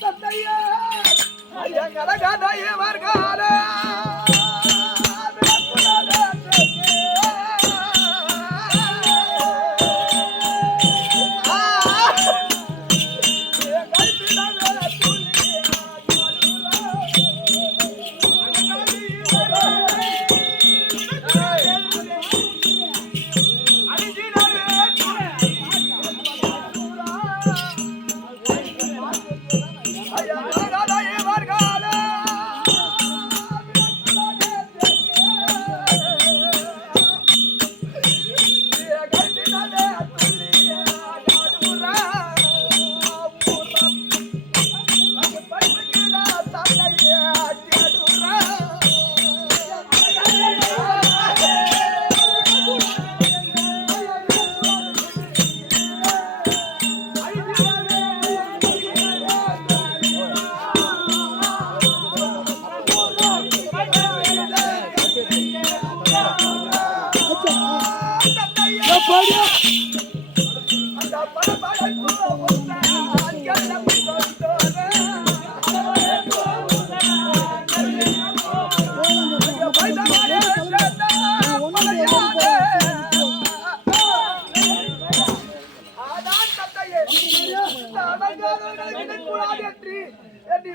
தந்தையே ஐயங்கடகதையே வர்காலே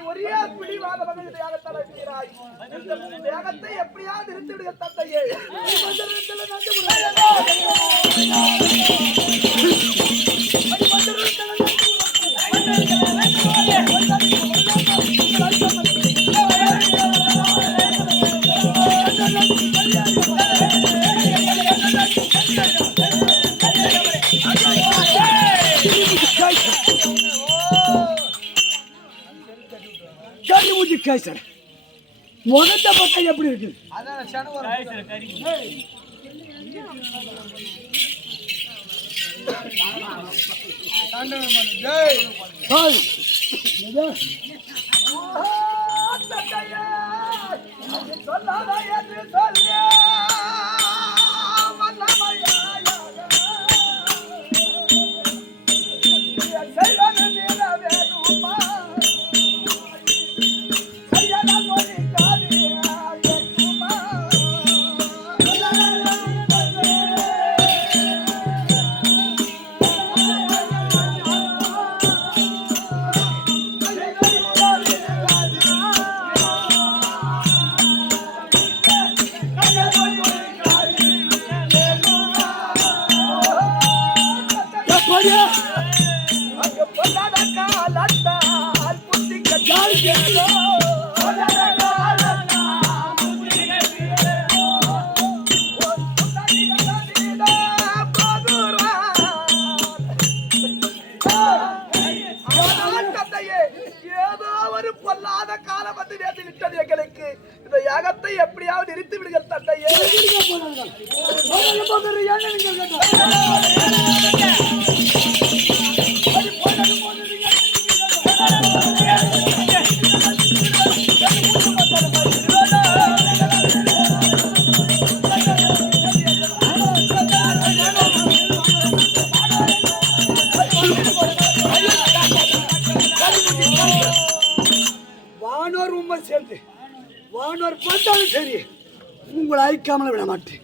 ஒரே பிடிவாத வேகத்தை எப்படியாவது இருந்து விடுக தந்தையே. முகத்தை பார்த்தா எப்படி இருக்கு? ஏதோ ஒரு பொல்லாத காலம் வந்து நேற்று விட்டது எங்களுக்கு. இந்த யாகத்தை எப்படியாவது நிறுத்தி விடுங்கள் தந்தையே. வானோர் உண்மை சேர்ந்து வானோர் பார்த்தாலும் சரி உங்களை அழிக்காமல் விட மாட்டேன்.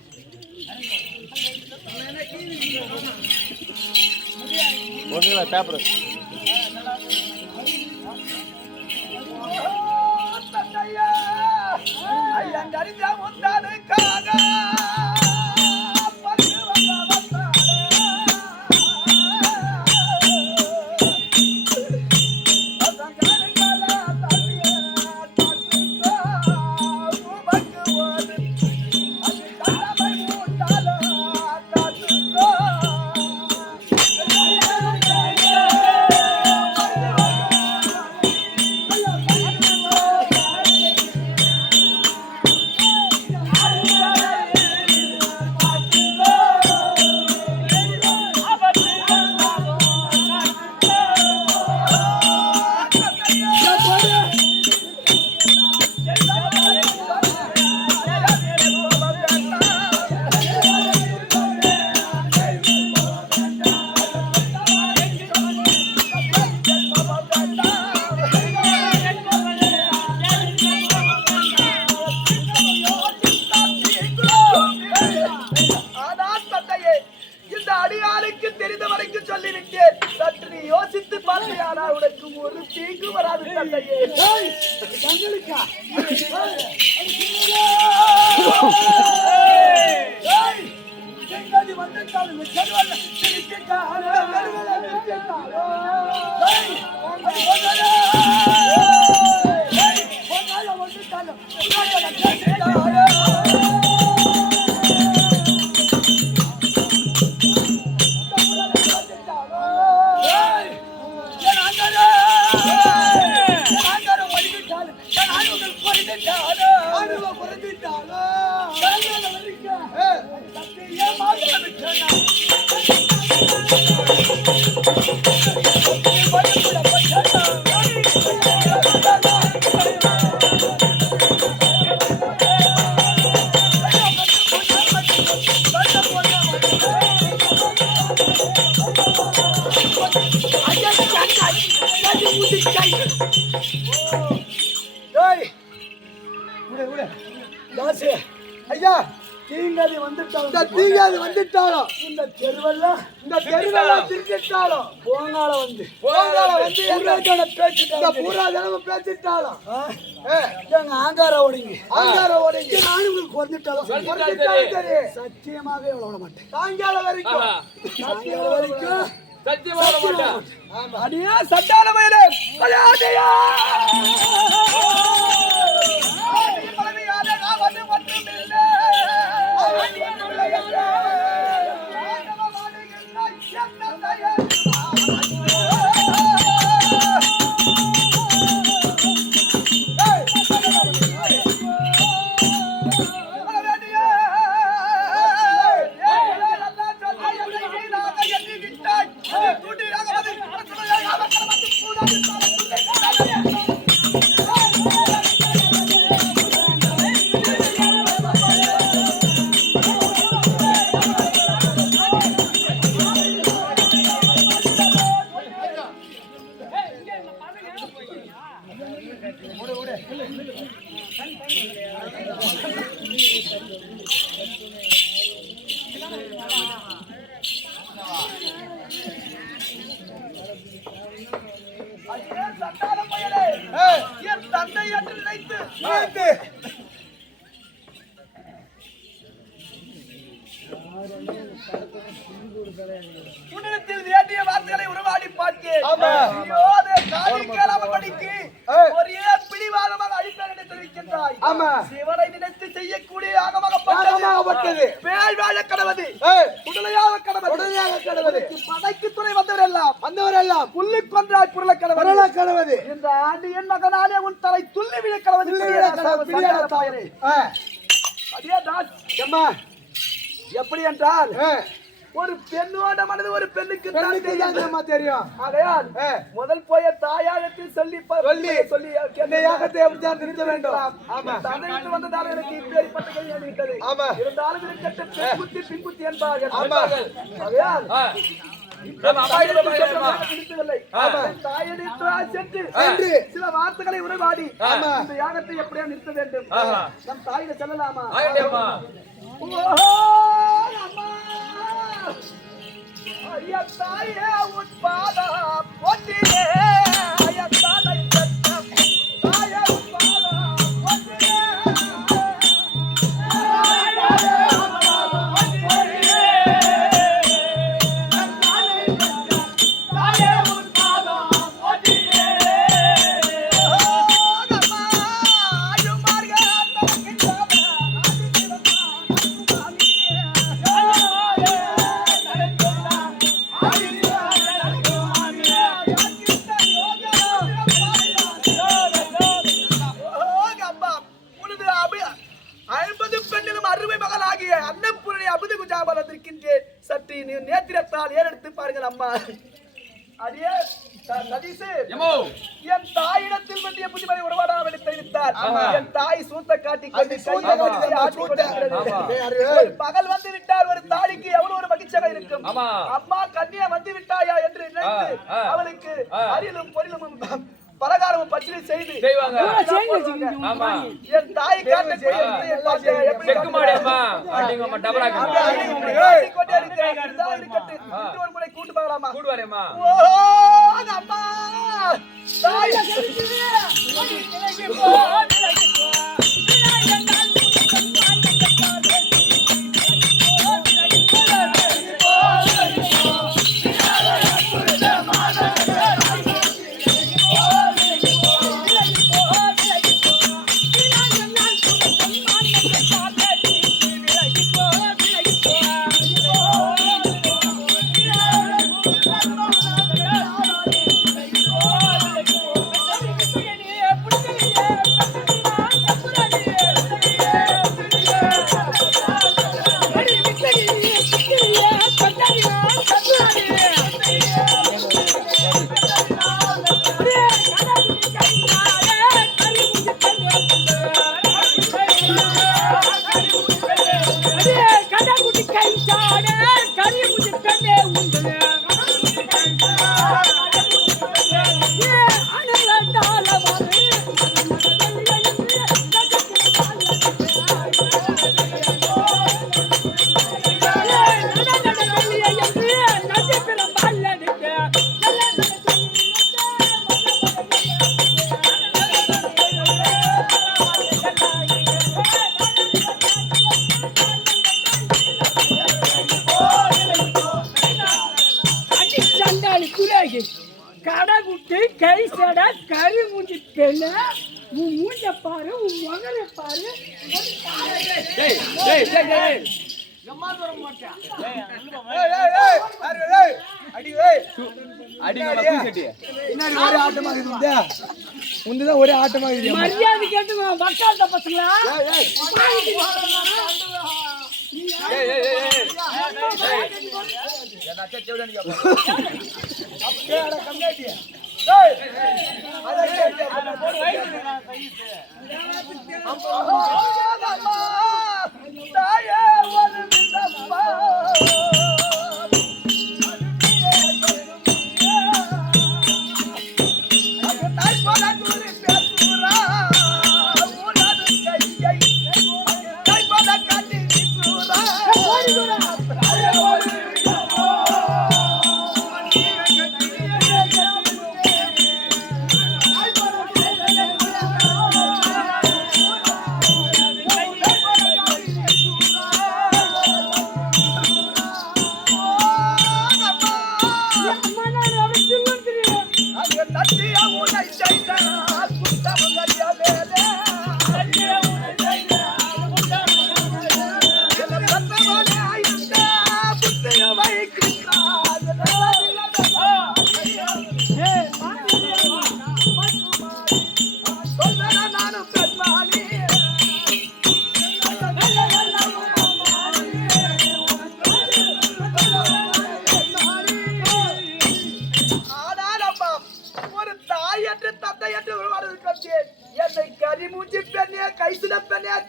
தெரிந்த வரைக்கும் சொல்லிவிட்டேன். சற்று நீ யோசித்து பார்வையானா உனக்கு ஒரு தீங்கு வராது தந்தையே. ஐயா, தீங்காதி வந்துட்டாலும் இந்த தெருவெல்லாம் திருச்சிட்டாலும் போங்கால வந்து பேசிட்டாலும் எங்க ஆங்கார ஓடிங்க நானும் உங்களுக்கு வந்துட்டாலும் சத்தியமாக விட மாட்டேன். சாயங்காலம் வரைக்கும் அடியா சட்டான மயிலே விளையாடியா தந்தை என்று நினைத்து உன்னிடத்தில் வேண்டிய வார்த்தைகளை உருவாடி பார்த்தேன். ஒரே பிடிவாதமாக அழிப்பேன் என்று தெரிவிக்கின்றாய். சிவனை நினைத்து செய்யக்கூடிய ஆகமாகப்பட்டது வேள் வாழ கடவுது உடலையாக கடவுது படைக்கு துணை வந்தவரெல்லாம் புள்ளி கொன்றாய் புரள கடவுது. இந்த ஆண்டு என் மகனாலே உன் தலை துள்ளி விழ கடவுது. அதே தாஸ் எப்படி என்றால் ஒரு பெண்ணோட மனது ஒரு பெண்ணுக்கு தெரியும். ஆகையால் முதல் போய தாயாகத்தில் சொல்லி நிறுத்த வேண்டும். வந்ததால் எனக்கு இப்பேற்பட்ட கேள்வி இருந்தாலும் பின்புத்தி என்பார்கள். ஆகையால் சில வார்த்தைகளை உருவாடி இந்த யாகத்தை எப்படியா நிறுத்த வேண்டும். நம் தாயில செல்லலாமா? தாயே உன் பாதா போட்டியே தாயை தாயே உன் பாதா போட்டியே சற்று நேத்திரத்தால் ஏறெடுத்து பாருங்கள் அம்மா. அடியே என் தாயிடத்தில் வேண்டிய புத்திமதி உறவாடாமல் தெரிவித்தார். என் தாய் சூத்த காட்டி பகல் வந்து விட்டார். ஒரு தாய்க்கு எவ்வளவு ஒரு மகிழ்ச்சியாக இருக்கும். அம்மா கண்ணியா வந்து விட்டாயா என்று நினைத்து அவளுக்கு அரிலும் பொருளும் பலகாரம் பச்சடி செய்து செய்வாங்க. ஆமா என் தாய் காட்டக்கூடிய செக்கு மாடியம்மா அடிங்கம்மா டபராக்கு கூட்டு போகலாமா கூடு வரேம்மா. ஓ அம்மா தாய் கடகுட்டி கை சட கறி மூஞ்சி பெண்ண உன் மூஞ்ச பாரு உன் மகனை பாரு ஒரே ஆட்டமா மரியாதை கேட்டு வக்காத்த பசங்களா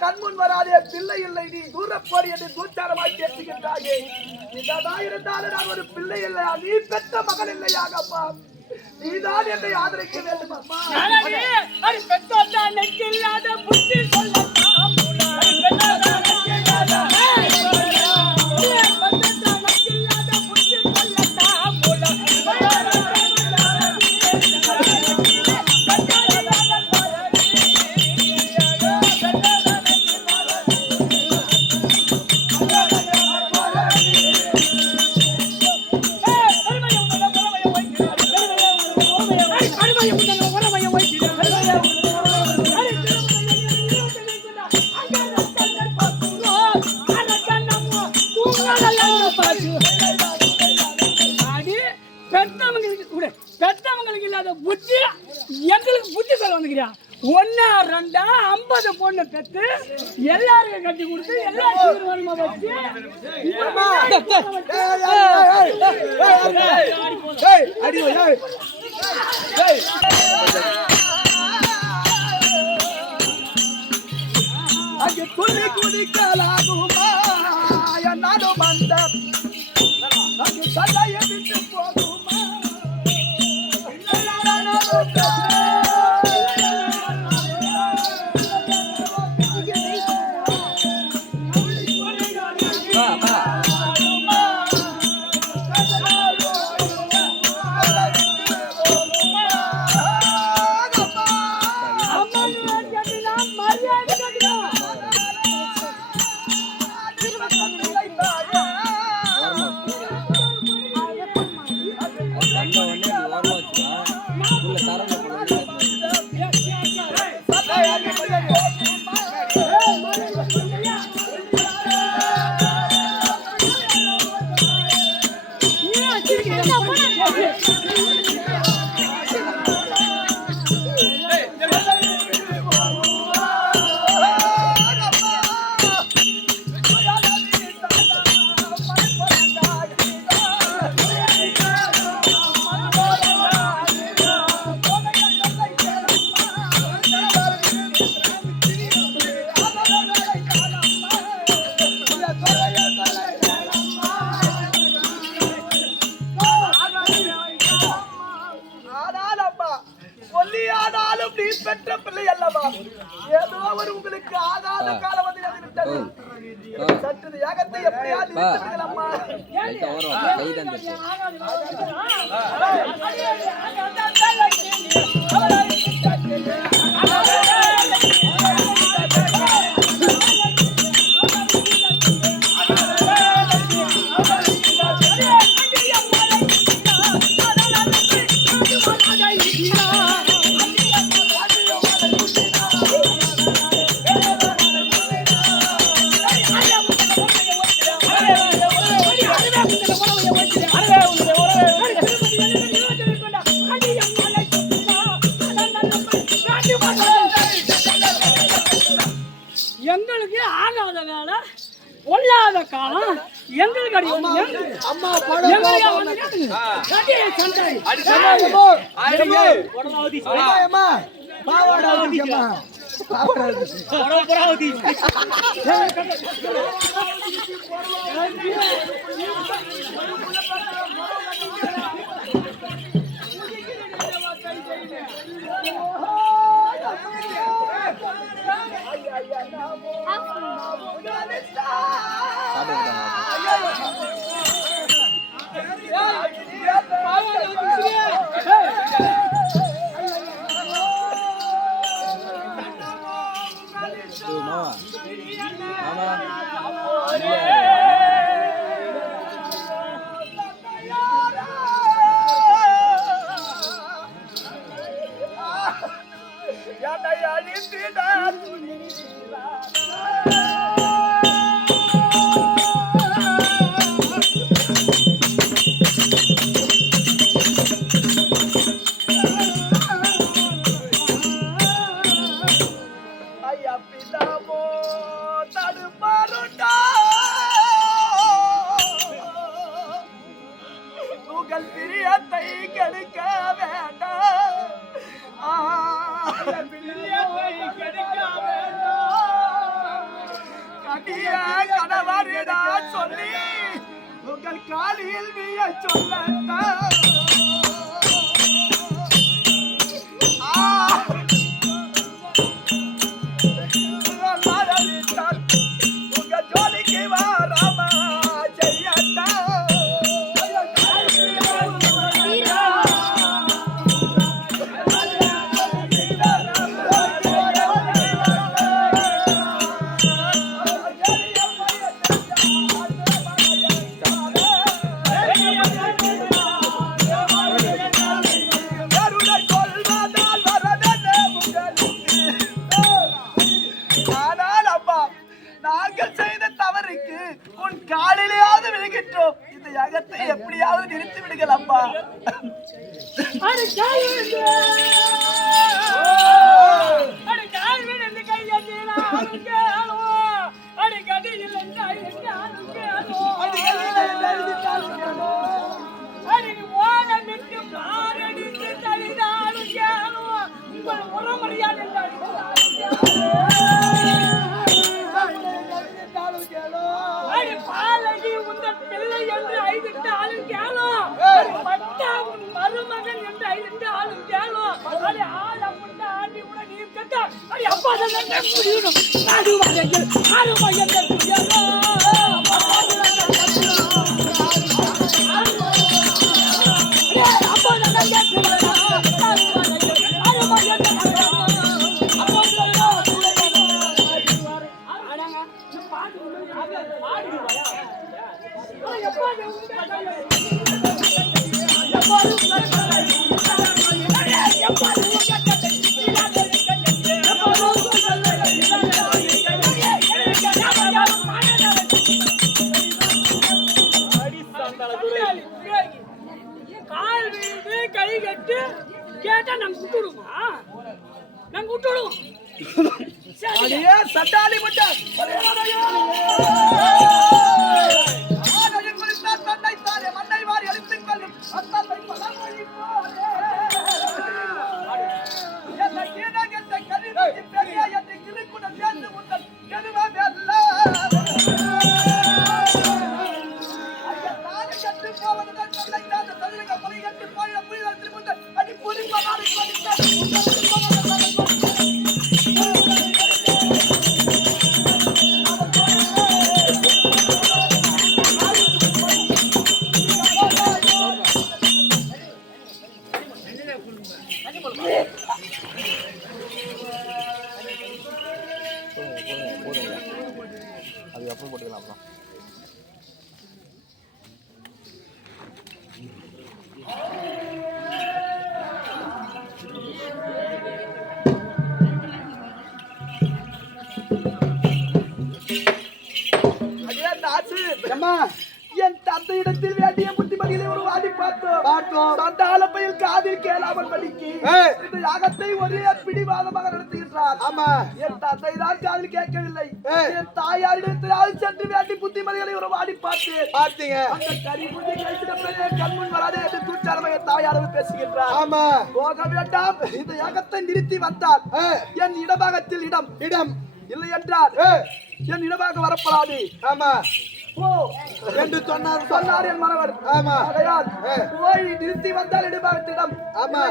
கண்முன் வராதே பிள்ளை இல்லை நீ தூரப்போடி என்று தூச்சாரமாய் பேசுகின்றாயே இருந்தாலும் நான் ஒரு பிள்ளை இல்லையா நீ பெற்ற மகன் இல்லையாகப்பா நீதான் என்னை ஆதரிக்க வேண்டும் அம்மா பெற்றோல்லாத புத்தி சொல்லலாம் பெற்றவங்களுக்கு இல்லாத புத்தி எங்களுக்கு புத்தி சொல்ல வந்துக்கிறியா ஒன்னா ரெண்டா 50 பொண்ணு பெற்று எல்லாருக்கும் கட்டி கொடுத்து எல்லாரும் அங்கே துள்ளி குதிக்கலாகுமா என்னாலும் அந்த அங்கே சதையை விட்டு போகுமா ஆனால் அம்மா சொல்லியானாலும் நீ பெற்ற பிள்ளை அல்லவா ஏதோ ஒரு உங்களுக்கு ஆகாத காலம் வந்து விட்டது சற்று யாகத்தை எப்படியாவது நிறுத்துவீர்கள் அம்மா எங்களுக்கு ஆகாத வேலை ஒல்லாத காலம் எங்களுக்கு அடி அம்மா உங்கள் பிரியத்தை கெடுக்க வேண்டாம் கடிய கணவரிடா சொல்லி உங்கள் காலில் விய சொல்லத்தான் உங்க ஜோலிக்கு வாராமா செய்யத்தான் நாங்கள் செய்த தவறுக்கு உன் காலிலேயாவது விழுகின்றோம். இந்த யாகத்தை எப்படியாவது நிறுத்தி விடுங்கள் அம்மா. மருமகன் என்று ஐந்து ஆளும் கேளும் அப்பா கேட்டு கேட்டா நாங்க விட்டுடுவோமா? நாங்க விட்டுடுவோம். சரி. அடியே சட்டாளி முட்டை தன்னை தானே மண்ணை வாரி அழித்துக் கொள்ளும் அத்தத்தை பழமொழி போலே என்னை கீழகெட்ட கருவிக்கு பெரிய என்று கிளிக்குடன் சேர்ந்து முந்தல் கெடுவ வெல்ல ஐயா நாடு கட்டு போவதுடன் தன்னை தாழ்ந்த தகுதிக பலி கட்டு போயிட புரிதல் முந்தல் அடி புரிப்ப நாடு அது எப்போ போட்டுக்கலாம் அப்புறம் அடியே நாச்சு அம்மா என் தந்தையிடத்தில் வேண்டிய புத்திமதிகளை ஒரு வாடி பார்த்தோம் சண்டால பயில் காதில் கேளாமல் படிக்கி இந்த யாகத்தை ஒரே பிடிவாதமாக நடத்துகின்றார். ஆமா என் தந்தை தான் காதில் கேட்கவில்லை. என் தாயாரிடத்தில் சென்று வேண்டி புத்திமதிகளை ஒரு வாடி பார்த்தீங்க. அந்த கறி புத்தி கழித்த பெரிய கண்முன் வராது என்று தூச்சாரமாக என் தாயாரவு பேசுகின்றார். ஆமா போக வேண்டாம், இந்த யாகத்தை நிறுத்தி வந்தால் என் இடபாகத்தில் இடம் இல்லை என்றால் என் இடமாக வரப்படாது. ஆமா என்று சொன்னார் என் மனவர். ஆமா போய் நிறுத்தி வந்தால் இடபாகத்திடம்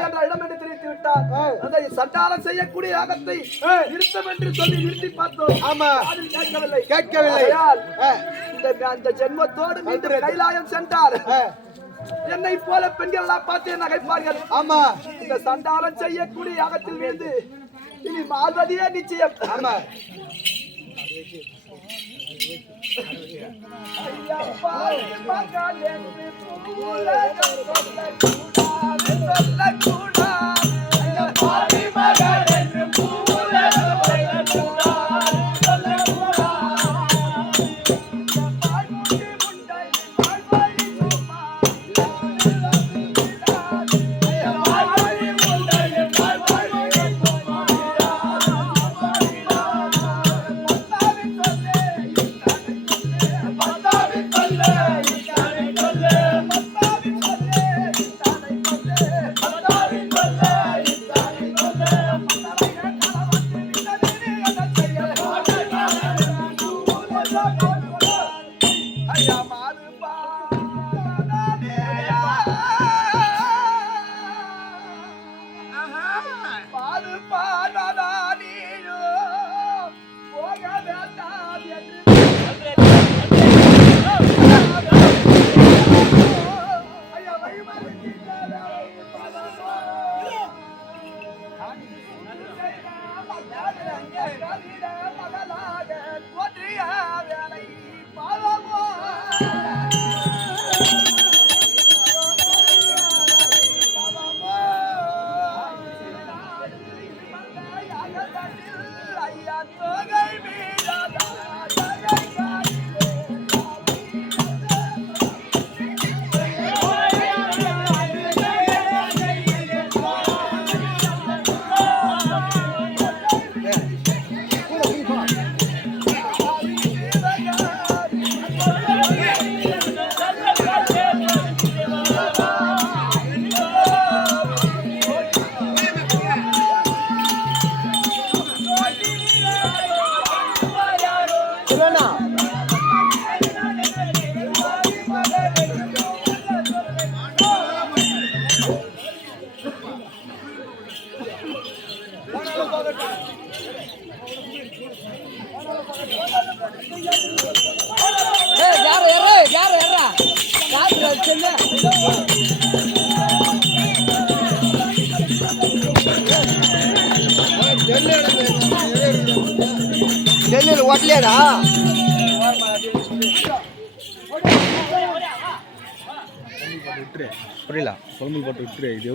என்ற இடம் என்று தெரிவித்து விட்டார். அந்த சட்டாளம் செய்யக்கூடிய யாகத்தை நிறுத்தம் என்று சொல்லி நிறுத்தி பார்த்தோம். ஆமா கேட்கவில்லை. இந்த ஜென்மத்தோடு மீண்டும் கைலாயம் சென்றார். என்னை போல பெண்கள் எல்லாம் பார்த்து நகைப்பார்கள். ஆமா இந்த சண்டாளம் செய்யக்கூடிய யாகத்தில் மீது இனி மாததியே நிச்சயம். ஆமா ஐயா பாரு மகன் என்று பூலகம் சொல்லக்கூடாது. ஐயா பாரு மகன் என்று பூலகம் சொல்லக்கூடாது. பால்முடி முண்டை பால்வழி சும்மா ஐயா பால்வழி முண்டை பால்வழி சும்மா டெல்லியில் ஓட்டலையாடா புரியல குழம்பு போட்டு விட்டுரு இது